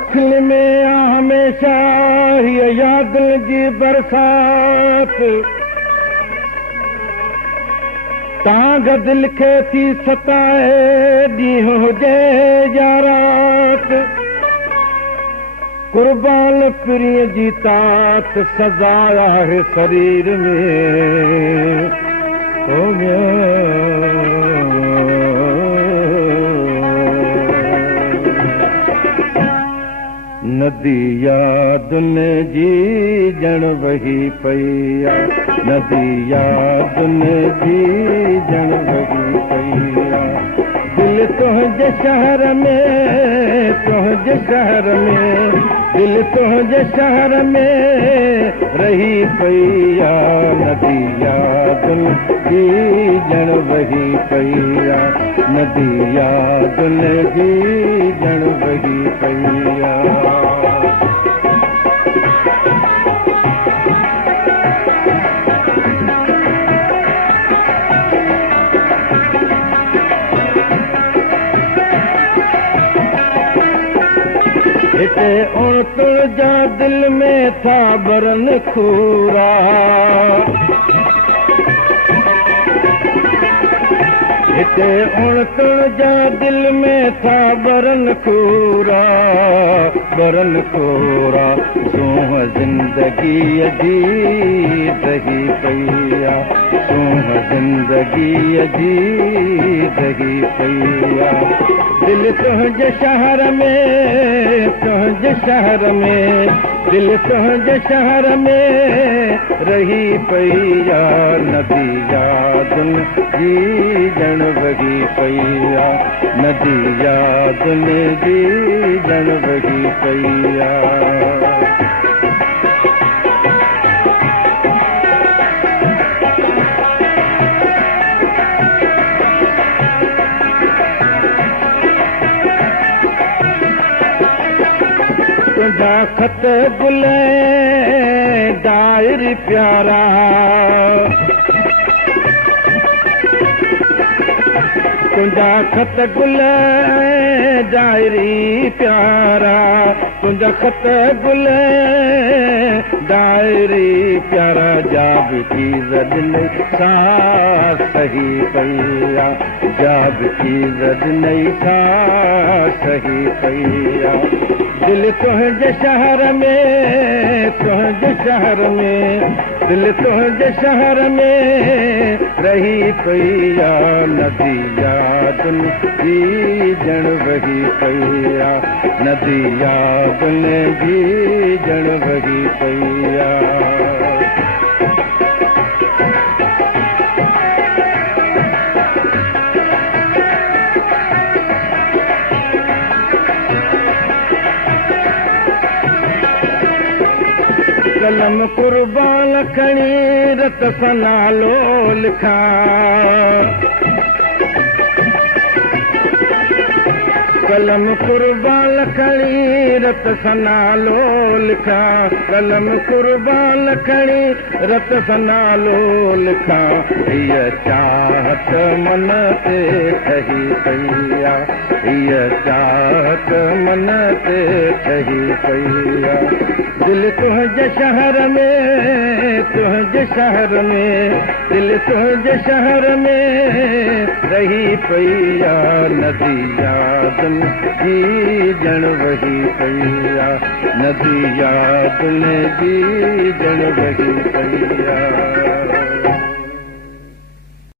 अखिल में हमेशा हीअ यादनि जी बरसात तांग दिल खे थी सताए ॾींहुं हुजे या रात कुर्बान पिरीअ जी तात सज़ा आहे शरीर में हो नदी यादुनि जी ॼण वही पई आहे नदी यादुनि जी ॼण वही पई आहे दिल तुंहिंजे शहर में तुंहिंजे शहर में दिल तुंहिंजे शहर में रही पई आहे नदी यादुनि जी ॼण वही पई आहे नदी यादुनि जी ॼण वही पई आहे हिते उणतुर जा दिल में था बरन खूरा हिते उणतुर जा दिल में था बरन खूरा सूंह ज़िंदगीअ जी दही पई आहे सूंह ज़िंदगीअ जी दही पई आहे दिल तुंहिंजे शहर में तुंहिंजे शहर में दिल तुंहिंजे शहर में रही पई आहे नदी यादुनि जी ॼण वही पई आहे नदी यादुनि जी ॼण वही पई आहे तुंहिंजा खत गुल डायरी प्यारा तुंहिंजा खत गुल डायरी प्यारा तुंहिंजा खत गुल डायरी प्यारा जाब की रजनी सा सही पई आहे जाब की रजनी सा सही पई आहे दिल तुंहिंजे शहर में तुंहिंजे शहर में दिल तुंहिंजे शहर में रही पई आहे नदी यादुनि जी ॼण वही पई आहे नदी यादुनि जी ॼण वही पई आहे कलम कुर्बान खणी रत सां नालो लिखां कलम कुर्बान खणी रत सां नालो लिखां कलम कुर्बान खणी रत सां नालो लिखां हीअ चाहत मन ते ठही पई आहे हीअ चाहत मन ते ठही पई आहे दिल तुंहिंजे शहर में तुंहिंजे शहर में दिल तुंहिंजे शहर में रही पई आहे नदी यादुनि जी ॼण वही पई आहे नदी यादुनि जी ॼण वही पई आहे